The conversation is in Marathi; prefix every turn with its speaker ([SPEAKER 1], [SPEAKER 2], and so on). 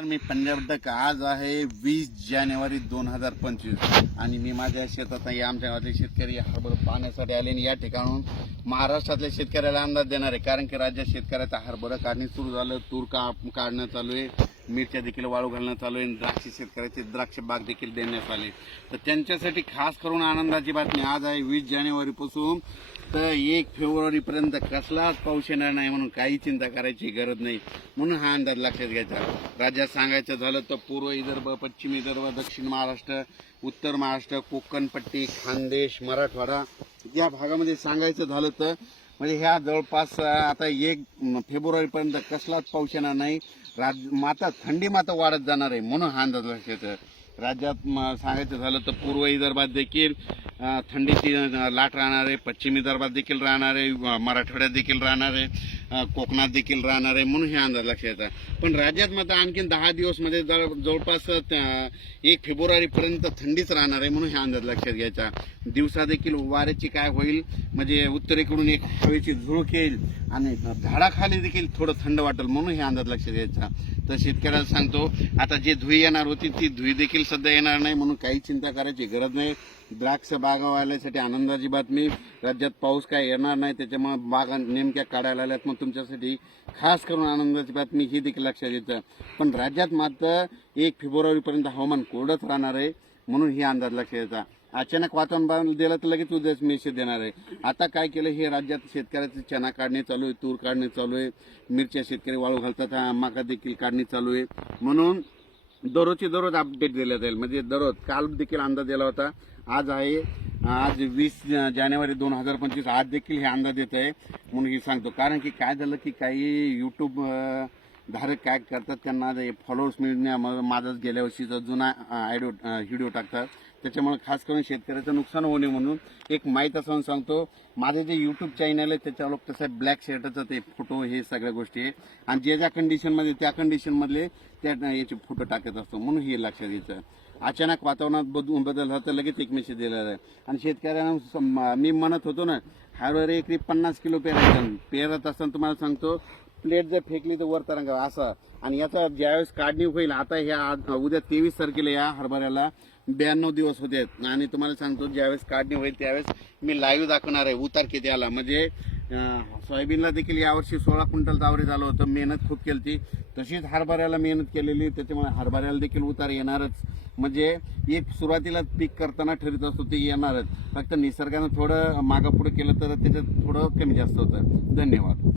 [SPEAKER 1] नमस्कार मी पंजाब आज आहे वीस जानेवारी दोन हजार पंचवीस. आणि मी माझ्या शेतात नाही आमच्या गावातले शेतकरी हरभरा पाहण्यासाठी आले आणि या ठिकाणून महाराष्ट्रातल्या शेतकऱ्याला अंदाज देणार आहे. कारण की राज्यात शेतकऱ्याचा हरभरा काढणी सुरू झालं तूर का काढणं चालू आहे. मिरच्या देखील वाळू घालणं चालू आहे आणि द्राक्ष शेतकऱ्याचे द्राक्ष बाग देखील देण्यात आले. तर त्यांच्यासाठी खास करून आनंदाची बातमी आज आहे वीस जानेवारीपासून. तर एक फेब्रुवारीपर्यंत कसलाच पाऊस येणार नाही म्हणून काही चिंता करायची गरज नाही म्हणून हा अंदाज लक्षात घ्यायचा. राज्यात सांगायचं झालं तर पूर्व विदर्भ पश्चिम विदर्भ दक्षिण महाराष्ट्र उत्तर महाराष्ट्र कोकणपट्टी खानदेश मराठवाडा या भागामध्ये सांगायचं झालं तर म्हणजे ह्या जवळपास आता एक फेब्रुवारीपर्यंत कसलाच पाऊस येणार नाही. राज माता थंडी माता वाढत जाणार आहे म्हणून हा अंदाज लक्षात राज्यात सांगायचं झालं तर पूर्व विदर्भात देखील थंडीची लाट राहणार आहे. पश्चिम विदर्भात देखील राहणार आहे. मराठवाड्यात देखील राहणार आहे. कोकणात देखील राहणार आहे म्हणून हे अंदाज लक्षात येतात पण राज्यात मात्र आणखीन दहा दिवसमध्ये जवळपास एक फेब्रुवारीपर्यंत थंडीच राहणार आहे म्हणून हे अंदाज लक्षात घ्यायचा. दिवसा देखील वाऱ्याची काय होईल? म्हणजे उत्तरेकडून एक हवेची झुळूक येईल आणि झाडाखाली देखील थोडं थंड वाटेल म्हणून हे अंदाज लक्षात घ्यायचा. तर शेतकऱ्याला सांगतो आता जे धुई येणार होती ती धुई देखील सध्या येणार नाही म्हणून काही चिंता करायची गरज नाही. द्राक्ष बागावाल्यासाठी आनंदाची बातमी. राज्यात पाऊस काय येणार नाही त्याच्यामुळे बागा नेमक्या काढायला आल्यात मग तुमच्यासाठी खास करून आनंदाची बातमी ही देखील लक्षात येतं. पण राज्यात मात्र एक फेब्रुवारीपर्यंत हवामान कोरडंच राहणार आहे. म्हणून ही अंदाज लक्षात येतात अचानक वातावरण दिलं तर लगेच उद्याच मेसेज देणार आहे. आता काय केलं हे राज्यात शेतकऱ्याचे चना काढणे चालू आहे तूर काढणे चालू आहे मिरच्या शेतकरी वाळू घालतात मका देखील काढणी चालू आहे. म्हणून दररोजची दररोज अपडेट दिल्या जाईल. म्हणजे दररोज काल देखील अंदाज दिला होता आज आहे आज वीस जानेवारी दोन हजार पंचवीस आज देखील हे अंदाज येत आहे. म्हणून हे सांगतो. कारण की काय झालं की काही यूट्यूब धारक काय करतात त्यांना ते फॉलोअर्स मिळण्या माझाच गेल्या वर्षीचा जुना आयडिओ व्हिडिओ टाकतात. त्याच्यामुळे खास करून शेतकऱ्याचं नुकसान होणे म्हणून एक माहीत असं सांगतो माझे जे यूट्यूब चॅनल आहे त्याच्यावर तसं ब्लॅक शर्टचं ते फोटो हे सगळ्या गोष्टी आहे. आणि जे ज्या कंडिशनमध्ये त्या कंडिशनमधले त्या याचे फोटो टाकत असतो. म्हणून हे लक्षात घ्यायचं. अचानक वातावरणात बदल बदल तर लगेच एक मेसेज दिलेला आहे. आणि शेतकऱ्यांना मी म्हणत होतो ना हरवर एकरी पन्नास किलो पेरायचं. पेरत असताना तुम्हाला सांगतो प्लेट जर फेकली तर वर तरंग असं. आणि याचा ज्यावेळेस काढणी होईल आता ह्या उद्या तेवीस तारखेला या हरभऱ्याला ब्याण्णव दिवस होते. आणि तुम्हाला सांगतो ज्यावेळेस काढणी होईल त्यावेळेस मी लाईव्ह दाखवणार आहे उतार किती आला म्हणजे सोयाबीनला देखील यावर्षी सोळा क्विंटल तावरी झालं होतं मेहनत खूप केली ती तशीच हरभऱ्याला मेहनत केलेली त्याच्यामुळे हरभऱ्याला देखील उतार येणारच. म्हणजे एक सुरुवातीला पीक करताना ठरत असतो ते येणारच. फक्त निसर्गानं थोडं मागापुढं केलं तर त्याच्यात थोडं कमी जास्त होतं. धन्यवाद.